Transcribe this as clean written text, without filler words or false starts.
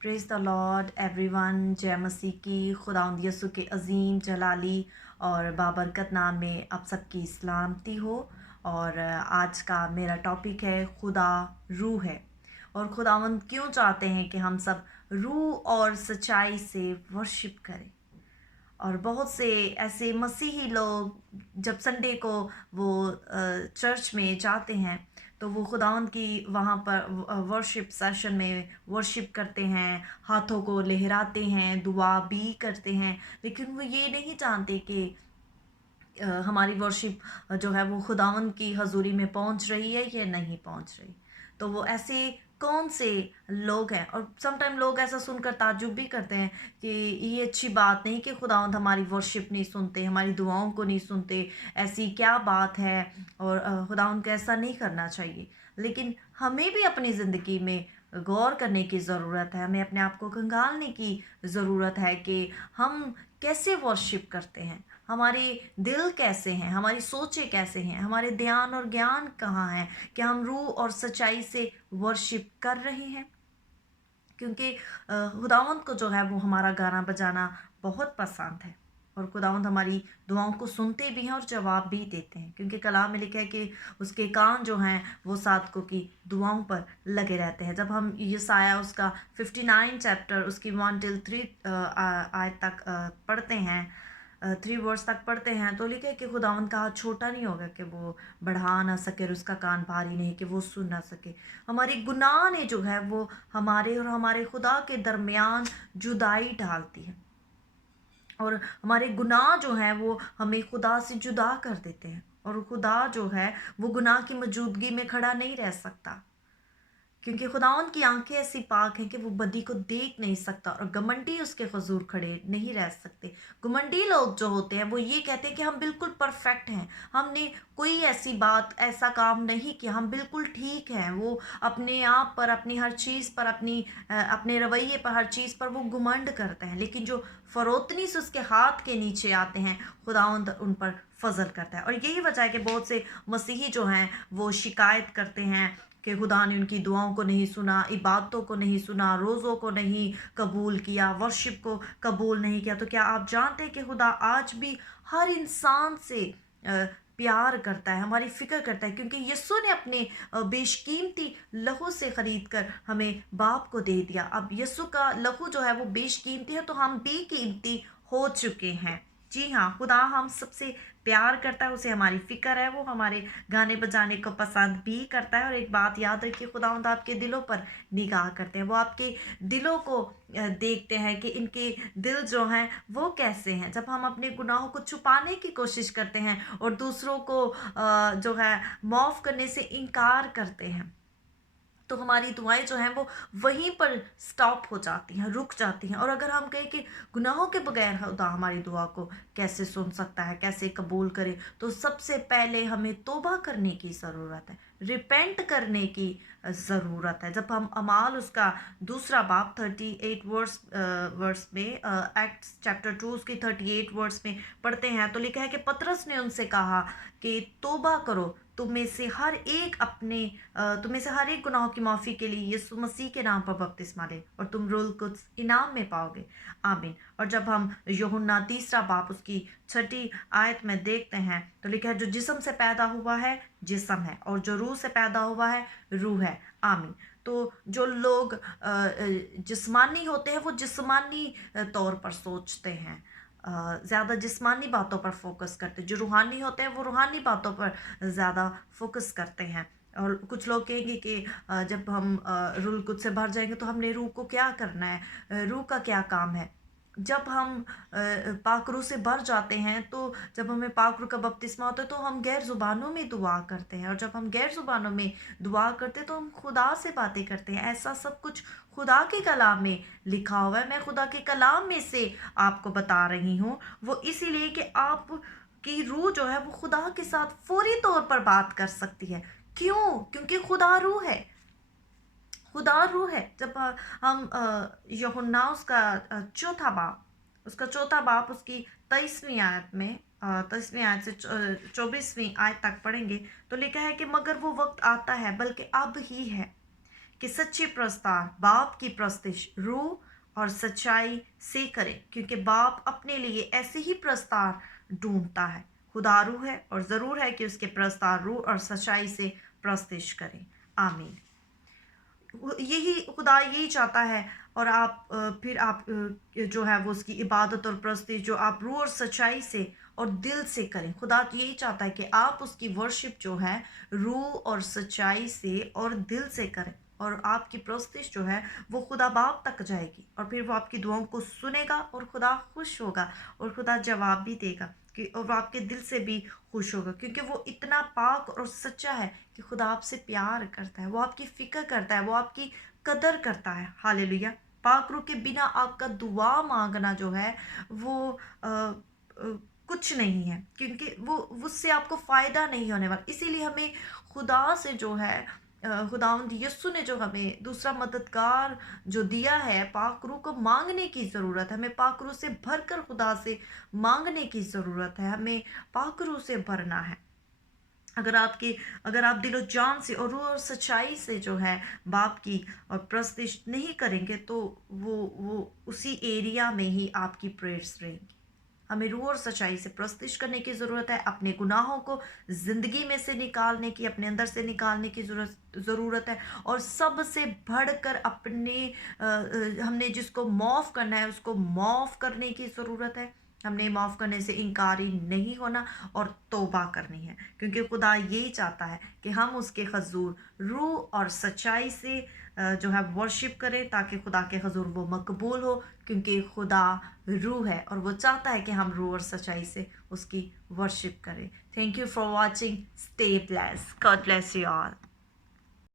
Praise the Lord everyone. जय मसीह की। खुदावंद यीशु के अज़ीम जलाली और बाबरकत नाम में आप सबकी सलामती हो। और आज का मेरा टॉपिक है खुदा रूह है, और खुदावंद क्यों चाहते हैं कि हम सब रूह और सच्चाई से वर्शिप करें। और बहुत से ऐसे मसीही लोग जब संडे को वो चर्च में जाते हैं तो वो खुदावंद की वहाँ पर वर्शिप सेशन में वर्शिप करते हैं, हाथों को लहराते हैं, दुआ भी करते हैं, लेकिन वो ये नहीं जानते कि हमारी वर्शिप जो है वो खुदावंद की हजूरी में पहुंच रही है या नहीं पहुंच रही। तो वो ऐसे कौन से लोग हैं, और समटाइम लोग ऐसा सुनकर ताज्जुब भी करते हैं कि ये अच्छी बात नहीं कि खुदावंद हमारी वर्शिप नहीं सुनते, हमारी दुआओं को नहीं सुनते, ऐसी क्या बात है, और खुदावंद को ऐसा नहीं करना चाहिए। लेकिन हमें भी अपनी ज़िंदगी में गौर करने की ज़रूरत है, हमें अपने आप को खंगालने की ज़रूरत है कि हम कैसे वर्शिप करते हैं, हमारे दिल कैसे हैं, हमारी सोचें कैसे हैं, हमारे ध्यान और ज्ञान कहाँ हैं, क्या हम रूह और सच्चाई से वर्शिप कर रहे हैं। क्योंकि खुदावंद को जो है वो हमारा गाना बजाना बहुत पसंद है, और खुदावंद हमारी दुआओं को सुनते भी हैं और जवाब भी देते हैं, क्योंकि कलाम में लिखा है कि उसके कान जो हैं वो साधकों की दुआओं पर लगे रहते हैं। जब हम यशायाह उसका 59 चैप्टर उसकी 1 till 3 आयत तक पढ़ते हैं, 3 वर्स तक पढ़ते हैं, तो लिखे कि खुदावंद का हाथ छोटा नहीं होगा कि वो बढ़ा ना सके, और उसका कान भारी नहीं कि वो सुन ना सके। हमारी गुनाह ने जो है वो हमारे और हमारे खुदा के दरमियान जुदाई डालती है, और हमारे गुनाह जो हैं वो हमें खुदा से जुदा कर देते हैं, और खुदा जो है वो गुनाह की मौजूदगी में खड़ा नहीं रह सकता, क्योंकि खुदावंद की आंखें ऐसी पाक हैं कि वो बदी को देख नहीं सकता, और घमंडी उसके हुजूर खड़े नहीं रह सकते। घमंडी लोग जो होते हैं वो ये कहते हैं कि हम बिल्कुल परफेक्ट हैं, हमने कोई ऐसी बात ऐसा काम नहीं किया, हम बिल्कुल ठीक हैं। वो अपने आप पर, अपनी हर चीज़ पर, अपने रवैये पर, हर चीज़ पर वो घुमंड करते हैं। लेकिन जो फरोतनी से उसके हाथ के नीचे आते हैं, खुदावंद उन पर फजल करता है। और यही वजह है कि बहुत से मसीही जो हैं वो शिकायत करते हैं कि खुदा ने उनकी दुआओं को नहीं सुना, इबादतों को नहीं सुना, रोज़ों को नहीं कबूल किया, वर्शिप को कबूल नहीं किया। तो क्या आप जानते हैं कि खुदा आज भी हर इंसान से प्यार करता है, हमारी फ़िक्र करता है, क्योंकि यीशु ने अपने बेशकीमती लहू से ख़रीद कर हमें बाप को दे दिया। अब यीशु का लहू जो है वो बेशकीमती है, तो हम बेकीमती हो चुके हैं। जी हाँ, खुदा हम सबसे प्यार करता है, उसे हमारी फ़िक्र है, वो हमारे गाने बजाने को पसंद भी करता है। और एक बात याद रखिए, खुदावंद आपके दिलों पर निगाह करते हैं, वो आपके दिलों को देखते हैं कि इनके दिल जो हैं वो कैसे हैं। जब हम अपने गुनाहों को छुपाने की कोशिश करते हैं और दूसरों को जो है माफ़ करने से इनकार करते हैं, तो हमारी दुआएं जो हैं वो वहीं पर स्टॉप हो जाती हैं, रुक जाती हैं। और अगर हम कहें कि गुनाहों के बगैर खुदा हमारी दुआ को कैसे सुन सकता है, कैसे कबूल करे, तो सबसे पहले हमें तौबा करने की ज़रूरत है, रिपेंट करने की ज़रूरत है। जब हम अमाल उसका दूसरा बाब 38 वर्स में, एक्ट्स चैप्टर 2 उसकी 38 वर्स में पढ़ते हैं, तो लिखा है कि पतरस ने उनसे कहा कि तौबा करो, तुम में से हर एक गुनाहों की माफ़ी के लिए यीशु मसीह के नाम पर बपतिस्मा ले, और तुम रूल कुछ इनाम में पाओगे। आमीन। और जब हम यूहन्ना तीसरा बाप उसकी 6 आयत में देखते हैं, तो लिखा है जो जिस्म से पैदा हुआ है जिस्म है, और जो रूह से पैदा हुआ है रूह है। आमीन। तो जो लोग जिस्मानी होते हैं वो जिस्मानी तौर पर सोचते हैं, ज़्यादा जिस्मानी बातों पर फोकस करते हैं। जो रूहानी होते हैं वो रूहानी बातों पर ज़्यादा फोकस करते हैं। और कुछ लोग कहेंगे कि जब हम रूल कुछ से भर जाएंगे तो हमने रूह को क्या करना है, रूह का क्या काम है। जब हम पाक रूह से भर जाते हैं, तो जब हमें पाक रूह का बपतिस्मा होता है तो हम गैर ज़ुबानों में दुआ करते हैं, और जब हम गैर ज़ुबानों में दुआ करते हैं तो हम खुदा से बातें करते हैं। ऐसा सब कुछ खुदा के कलाम में लिखा हुआ है। मैं खुदा के कलाम में से आपको बता रही हूँ, वो इसीलिए कि आप की रूह जो है वो खुदा के साथ फौरी तौर पर बात कर सकती है। क्यों? क्योंकि खुदा रूह है, खुदा रूह है। जब हम यूहन्ना उसका चौथा बाप उसकी 23वीं आयत में, 23वीं आयत से 24वीं आयत तक पढ़ेंगे, तो लिखा है कि मगर वो वक्त आता है, बल्कि अब ही है, کہ سچے پرستار باپ کی پرستش روح اور سچائی سے کریں، کیونکہ باپ اپنے لیے ایسے ہی پرستار ڈھونڈتا ہے۔ خدا روح ہے اور ضرور ہے کہ اس کے پرستار روح اور سچائی سے پرستش کریں۔ آمین۔ یہی خدا یہی چاہتا ہے، اور آپ پھر آپ جو ہے وہ اس کی عبادت اور پرستش جو آپ روح اور سچائی سے اور دل سے کریں۔ خدا یہی چاہتا ہے کہ آپ اس کی ورشپ جو ہے روح اور سچائی سے اور دل سے کریں، اور آپ کی پرستش جو ہے وہ خدا باپ تک جائے گی، اور پھر وہ آپ کی دعاؤں کو سنے گا اور خدا خوش ہوگا، اور خدا جواب بھی دے گا اور وہ آپ کے دل سے بھی خوش ہوگا، کیونکہ وہ اتنا پاک اور سچا ہے کہ خدا آپ سے پیار کرتا ہے، وہ آپ کی فکر کرتا ہے، وہ آپ کی قدر کرتا ہے۔ ہاللیلویہ۔ پاک روح کے بنا آپ کا دعا مانگنا جو ہے وہ کچھ نہیں ہے، کیونکہ وہ اس سے آپ کو فائدہ نہیں ہونے والا۔ اسی لیے ہمیں خدا سے جو ہے خداوند یسوع نے جو ہمیں دوسرا مددگار جو دیا ہے، پاک روح کو مانگنے کی ضرورت ہے۔ ہمیں پاک روح سے بھر کر خدا سے مانگنے کی ضرورت ہے، ہمیں پاک روح سے بھرنا ہے۔ اگر آپ دل و جان سے اور روح اور سچائی سے جو ہے باپ کی اور پرستش نہیں کریں گے تو وہ اسی ایریا میں ہی آپ کی پریئرس رہیں گی۔ ہمیں روح اور سچائی سے پرستش کرنے کی ضرورت ہے، اپنے گناہوں کو زندگی میں سے نکالنے کی، اپنے اندر سے نکالنے کی ضرورت ہے، اور سب سے بڑھ کر ہم نے جس کو معاف کرنا ہے اس کو معاف کرنے کی ضرورت ہے۔ ہم نے معاف کرنے سے انکاری نہیں ہونا اور توبہ کرنی ہے، کیونکہ خدا یہی چاہتا ہے کہ ہم اس کے حضور روح اور سچائی سے جو ہے ورشپ کریں، تاکہ خدا کے حضور وہ مقبول ہو، کیونکہ خدا روح ہے اور وہ چاہتا ہے کہ ہم روح اور سچائی سے اس کی ورشپ کریں۔ Thank you for watching. Stay bless. God bless you all.